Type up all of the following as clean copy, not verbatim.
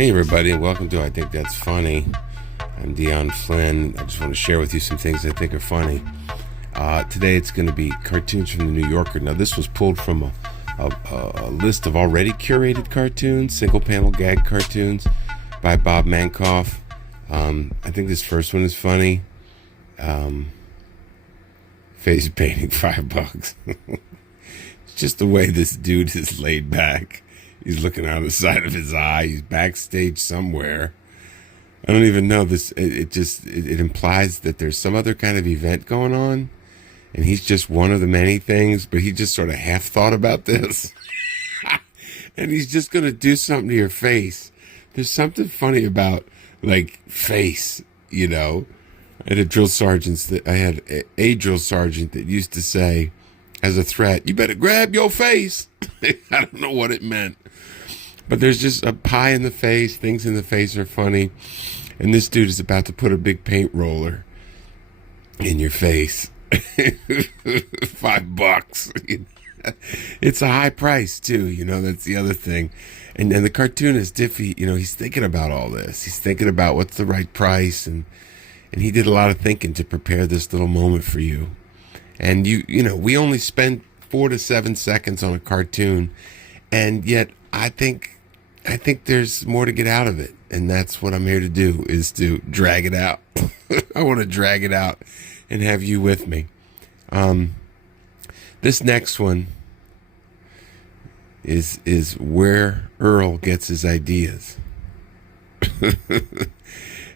Hey everybody, and welcome to I Think That's Funny. I'm Dion Flynn. I just want to share with you some things I think are funny. Today it's going to be cartoons from the New Yorker. Now this was pulled from a list of already curated cartoons, single panel gag cartoons by Bob Mankoff. I think this first one is funny. Face painting, $5. It's just the way this dude is laid back. He's looking out the side of his eye. He's backstage somewhere. I don't even know this. It implies that there's some other kind of event going on, and he's just one of the many things. But he just sort of half thought about this, and he's just gonna do something to your face. There's something funny about like face, you know. I had a drill sergeant that used to say, as a threat, "You better grab your face." I don't know what it meant. But there's just a pie in the face. Things in the face are funny. And this dude is about to put a big paint roller in your face. $5. It's a high price, too. You know, that's the other thing. And the cartoonist, Diffie, you know, he's thinking about all this. He's thinking about what's the right price. And he did a lot of thinking to prepare this little moment for you. And, you know, we only spend 4 to 7 seconds on a cartoon. And yet, I think there's more to get out of it, and that's what I'm here to do, is to drag it out. I want to drag it out and have you with me. This next one is where Earl gets his ideas.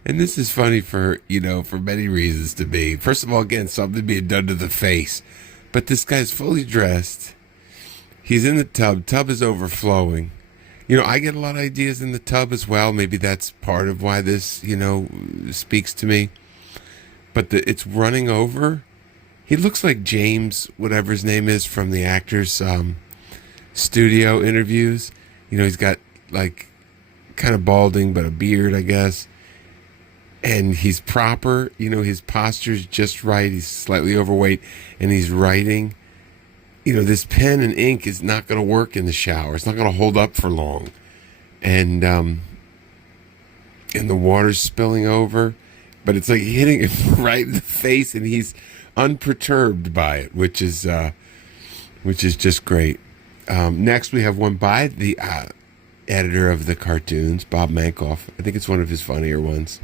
And this is funny for many reasons to me. First of all, again, something being done to the face. But this guy's fully dressed. He's in the tub. Tub is overflowing. You know, I get a lot of ideas in the tub as well. Maybe that's part of why this, speaks to me. But it's running over. He looks like James, whatever his name is, from the Actors Studio interviews. You know, he's got, like, kind of balding, but a beard, I guess. And he's proper. You know, his posture's just right. He's slightly overweight. And he's writing. You know, this pen and ink is not going to work in the shower. It's not going to hold up for long. And the water's spilling over. But it's like hitting him right in the face, and he's unperturbed by it, which is just great. Next, we have one by the editor of the cartoons, Bob Mankoff. I think it's one of his funnier ones.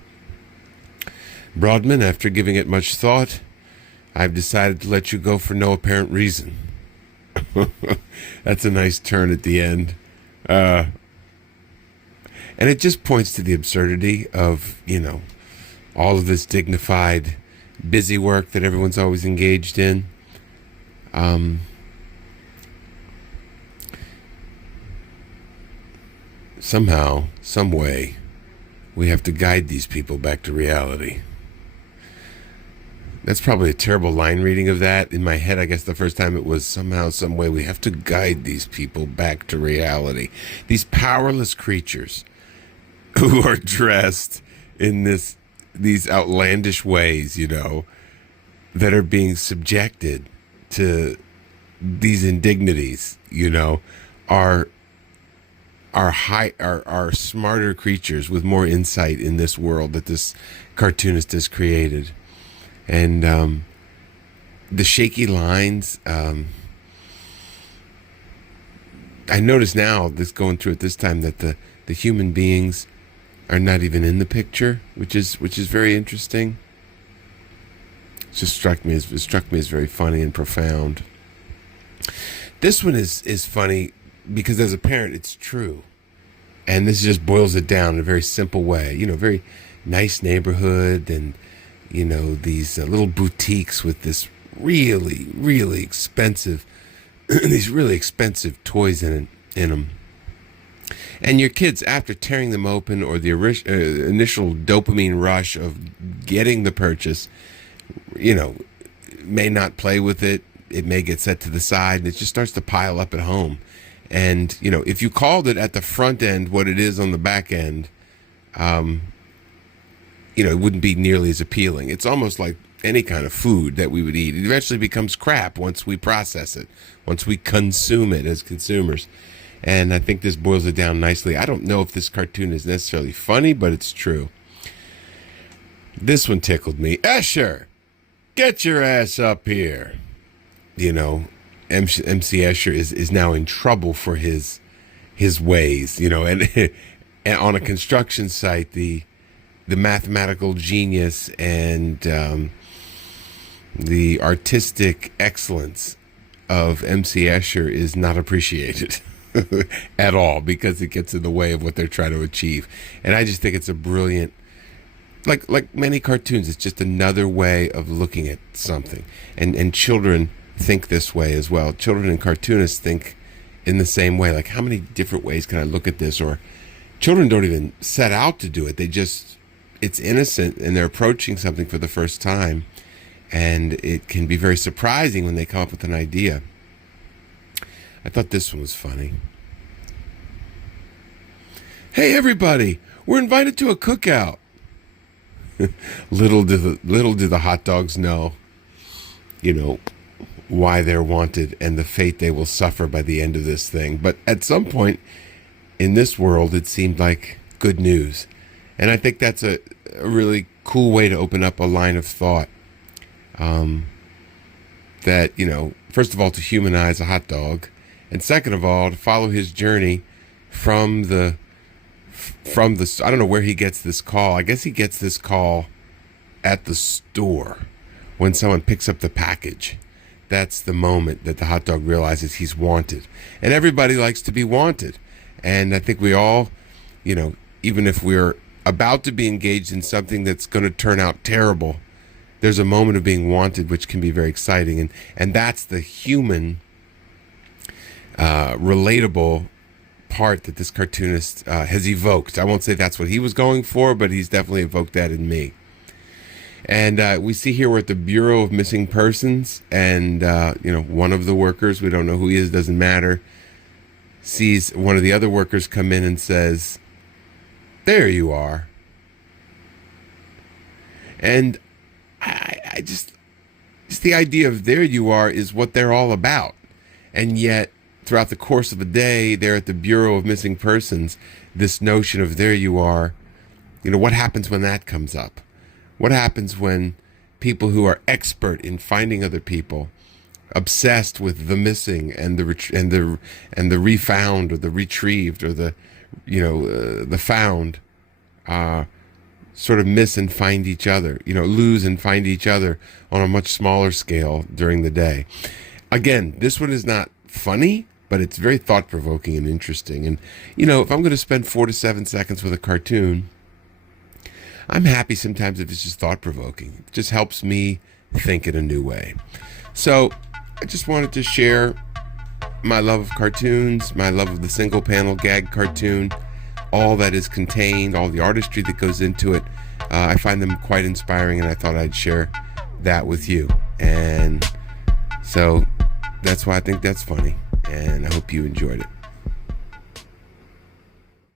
Broadman, after giving it much thought, I've decided to let you go for no apparent reason. That's a nice turn at the end. And it just points to the absurdity of, all of this dignified, busy work that everyone's always engaged in. Somehow, some way, we have to guide these people back to reality. That's probably a terrible line reading of that. In my head, I guess the first time it was somehow, some way, we have to guide these people back to reality. These powerless creatures who are dressed in these outlandish ways, that are being subjected to these indignities, are smarter creatures with more insight in this world that this cartoonist has created. And the shaky lines, I notice now, going through it this time, that the human beings are not even in the picture, which is very interesting. It struck me as very funny and profound. This one is funny because as a parent, it's true. And this just boils it down in a very simple way. Very nice neighborhood, and these little boutiques with this really, really expensive, these really expensive toys in them. And your kids, after tearing them open, or the initial dopamine rush of getting the purchase, may not play with it. It may get set to the side, and it just starts to pile up at home. And, if you called it at the front end what it is on the back end, it wouldn't be nearly as appealing. It's almost like any kind of food that we would eat. It eventually becomes crap once we process it, once we consume it as consumers. And I think this boils it down nicely. I don't know if this cartoon is necessarily funny, but it's true. This one tickled me. Escher, get your ass up here. You know, MC Escher is now in trouble for his ways, you know, and, and on a construction site, the mathematical genius and the artistic excellence of MC Escher is not appreciated at all, because it gets in the way of what they're trying to achieve. And I just think it's a brilliant, like many cartoons, it's just another way of looking at something. And children think this way as well. Children and cartoonists think in the same way. Like, how many different ways can I look at this? Or children don't even set out to do it. They just, it's innocent and they're approaching something for the first time. And it can be very surprising when they come up with an idea. I thought this one was funny. Hey everybody, we're invited to a cookout. Little do the hot dogs know, you know, why they're wanted and the fate they will suffer by the end of this thing. But at some point in this world, it seemed like good news. And I think that's a really cool way to open up a line of thought. That, you know, first of all, to humanize a hot dog, and second of all, to follow his journey from the, I don't know where he gets this call. I guess he gets this call at the store when someone picks up the package. That's the moment that the hot dog realizes he's wanted. And everybody likes to be wanted. And I think we all, you know, even if we're about to be engaged in something that's going to turn out terrible, there's a moment of being wanted, which can be very exciting. And that's the human, relatable part that this cartoonist has evoked. I won't say that's what he was going for, but he's definitely evoked that in me. And we see here we're at the Bureau of Missing Persons, and you know, one of the workers, we don't know who he is, doesn't matter, sees one of the other workers come in and says, "There you are." And I just the idea of "there you are" is what they're all about. And yet, throughout the course of a day, they're at the Bureau of Missing Persons, this notion of "there you are," you know, what happens when that comes up? What happens when people who are expert in finding other people, obsessed with the missing and the refound or the retrieved or the, you know, the found, sort of miss and find each other, you know, lose and find each other on a much smaller scale during the day. Again, this one is not funny, but it's very thought-provoking and interesting. And, you know, if I'm going to spend 4 to 7 seconds with a cartoon, I'm happy sometimes if it's just thought-provoking. It just helps me think in a new way. So I just wanted to share my love of cartoons, my love of the single-panel gag cartoon, all that is contained, all the artistry that goes into it. I find them quite inspiring, and I thought I'd share that with you. And so that's why I think that's funny, and I hope you enjoyed it.